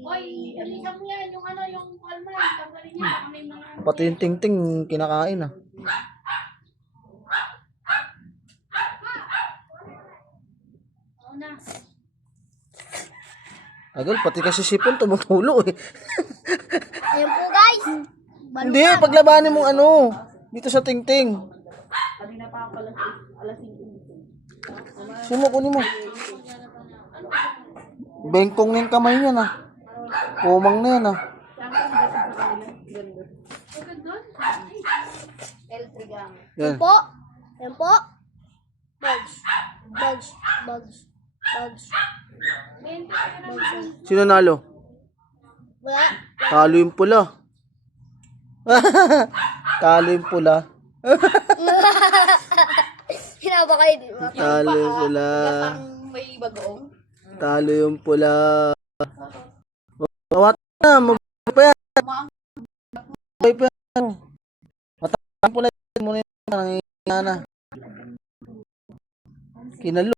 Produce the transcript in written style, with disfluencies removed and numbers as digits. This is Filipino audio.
Oy, alisan mo yan, yung ano, yung kalma, tanggalin niya, baka may mga... Pati yung tingting kinakain ah. Oo na. Agol, pati kasi sipon tumutulo eh. Ayun po guys. Hindi, paglabanin mong ano, dito sa tingting. Kanina pa ako alas 5. Sino kunin mo? Bengkong na yung kamay niya na. Kumang na yan ah. Yan. Po. Ayun po. Bugs. Bugs. Bugs. Bugs. Sino nalo? Wala. Talo yung pula. Talo yung pula. Hinaba kayo di ba? Talo yung pula. May bagoong. Talo yung pula. Mawat na, mabay pa yan. Mabay pa yan. Matang pula yan muna yung nangingana. Kinalo.